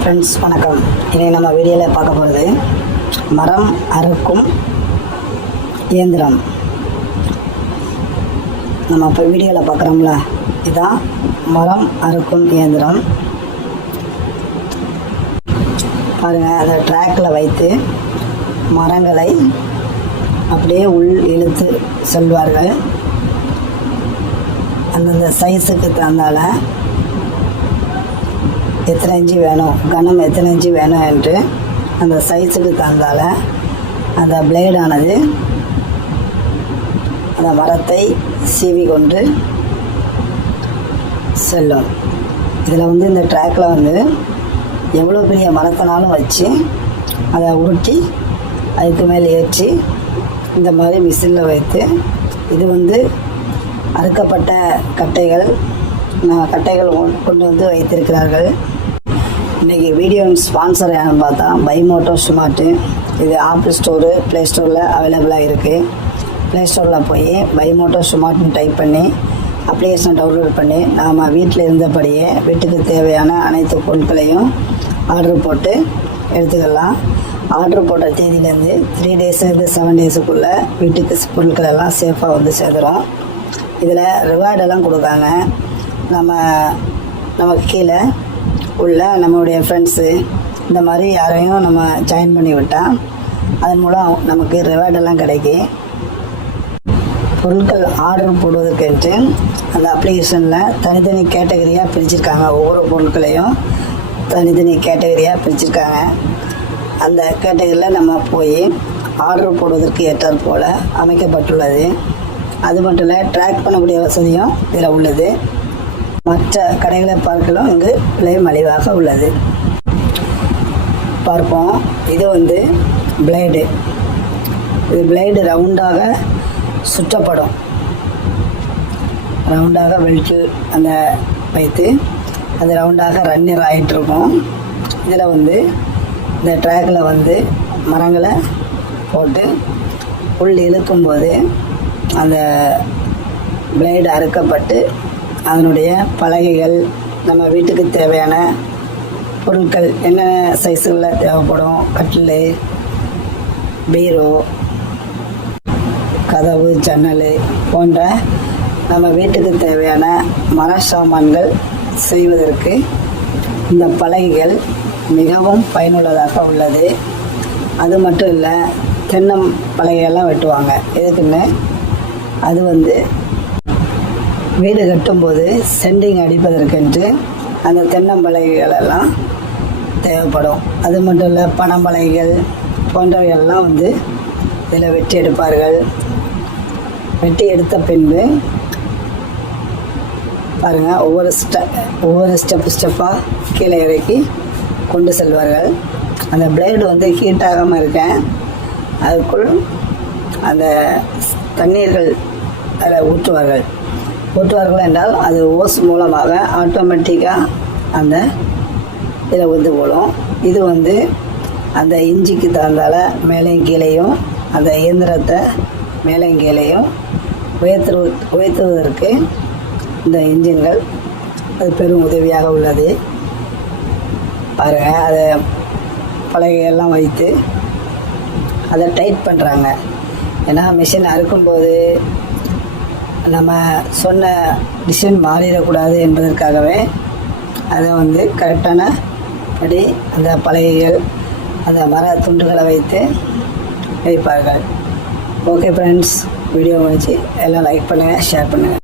Friends வணக்கம். இன்றைக்கி நம்ம வீடியோவில் பார்க்க போகிறது மரம் அறுக்கும் இயந்திரம். நம்ம இப்போ வீடியோவில் பார்க்குறோம்ல, இதுதான் மரம் அறுக்கும் இயந்திரம். பாருங்கள், அந்த ட்ராக்கில் வைத்து மரங்களை அப்படியே உள் இழுத்து செல்வார்கள். அந்தந்த சைஸுக்கு தந்தால எத்தனை இன்ச்சு வேணும், கனம் எத்தனை இன்ச்சு வேணும் என்று அந்த சைஸுக்கு தந்தால அந்த பிளேடானது அந்த மரத்தை சீவி கொண்டு செல்லும். இதில் இந்த ட்ராக்கில் எவ்வளோ பெரிய மரத்தினாலும் வச்சு அதை உருட்டி அதுக்கு மேலே ஏற்றி இந்த மாதிரி மிஷினில் வைத்து இது அறுக்கப்பட்ட கட்டைகள் கொண்டு வைத்திருக்கிறார்கள். இன்றைக்கி வீடியோ ஸ்பான்சர் யாருன்னு பார்த்தா பைமோட்டோ ஸ்மார்ட்டு. இது ஆப்பிள் ஸ்டோரு, ப்ளே ஸ்டோரில் அவைலபிளாக இருக்குது. ப்ளே ஸ்டோரில் போய் பைமோட்டோ ஸ்மார்ட்னு டைப் பண்ணி அப்ளிகேஷன் டவுன்லோட் பண்ணி நாம் வீட்டில் இருந்தபடியே வீட்டுக்கு தேவையான அனைத்து பொருட்களையும் ஆர்டர் போட்டு எடுத்துக்கலாம். ஆர்டர் போட்ட தேதியிலேருந்து 3 டேஸ்லேருந்து 7 டேஸுக்குள்ளே வீட்டுக்கு பொருட்கள் எல்லாம் சேஃபாக சேர்ந்துடும். இதில் ரிவார்டெல்லாம் கொடுக்காங்க. நமக்கு கீழே உள்ள நம்மளுடைய ஃப்ரெண்ட்ஸு இந்த மாதிரி யாரையும் நம்ம ஜாயின் பண்ணி விட்டால் அதன் மூலம் நமக்கு ரிவார்டெல்லாம் கிடைக்கும். பொருட்கள் ஆர்டர் போடுவதற்கென்று அந்த அப்ளிகேஷனில் தனித்தனி கேட்டகரியாக பிரிச்சிருக்காங்க. ஒவ்வொரு பொருட்களையும் தனித்தனி கேட்டகரியாக பிரிச்சிருக்காங்க. அந்த கேட்டகரியில் நம்ம போய் ஆர்டர் போடுவதற்கு ஏற்றாற் போல் அமைக்கப்பட்டுள்ளது. அது மட்டும் இல்லை, ட்ராக் பண்ணக்கூடிய வசதியும் இதில் உள்ளது. மற்ற கடைகளை பார்க்கலாம் இங்கு விலை மலிவாக உள்ளது. பார்ப்போம். இது பிளேடு. இது பிளேடு ரவுண்டாக சுற்றப்படும். ரவுண்டாக பெல்ட்டு அந்த வைத்து அது ரவுண்டாக ரன்னர் ஆகிட்டுருக்கும். இதில் இந்த ட்ராக்கில் மரங்களை போட்டு உள் இழுக்கும்போது அந்த பிளேடு அறுக்கப்பட்டு அதனுடைய பலகைகள், நம்ம வீட்டுக்கு தேவையான பொருட்கள் என்ன சைஸுகளில் தேவைப்படும், கட்டில், பீரோ, கதவு, ஜன்னல் போன்ற நம்ம வீட்டுக்கு தேவையான மர சாமான்கள் செய்வதற்கு இந்த பலகைகள் மிகவும் பயனுள்ளதாக உள்ளது. அது மட்டும் இல்லை, தென்னம் பலகையெல்லாம் வெட்டுவாங்க. எதுக்குன்னு அது வீடு கட்டும்போது சென்டிங் அடிப்பதற்கென்று அந்த தென்னம்பலகைகளெல்லாம் தேவைப்படும். அது மட்டும் இல்லை, பனம்பலகைகள் போன்றவையெல்லாம் இதில் வெட்டி எடுப்பார்கள். வெட்டி எடுத்த பின்பு பாருங்கள், ஒவ்வொரு ஸ்டெப்பாக கீழே இறக்கி கொண்டு செல்வார்கள். அந்த பிளேடு ஹீட் ஆகாமல் இருக்கேன். அதுக்குள் அந்த தண்ணீர்கள் அதில் ஊற்றுவார்கள் என்றால் அது ஓஸ் மூலமாக ஆட்டோமேட்டிக்காக அந்த இதில் போடும். இது அந்த இன்ஜிக்கு தகுந்தால மேலையும் கீழையும் அந்த இயந்திரத்தை மேலையும் கீழையும் உயர்த்துவதற்கு இந்த இன்ஜின்கள் அது பெரும் உதவியாக உள்ளது. பாருங்கள், அதை பலகையெல்லாம் வைத்து அதை டைட் பண்ணுறாங்க. ஏன்னா மிஷின் அறுக்கும்போது நம்ம சொன்ன டிசைன் மாறிடக்கூடாது என்பதற்காகவே அதை கரெக்டான படி அந்த பலகைகள் அந்த மர துண்டுகளை வைத்து வைப்பார்கள். ஓகே ஃப்ரெண்ட்ஸ், வீடியோ முடிச்சு எல்லாம் லைக் பண்ணுங்கள், ஷேர் பண்ணுங்கள்.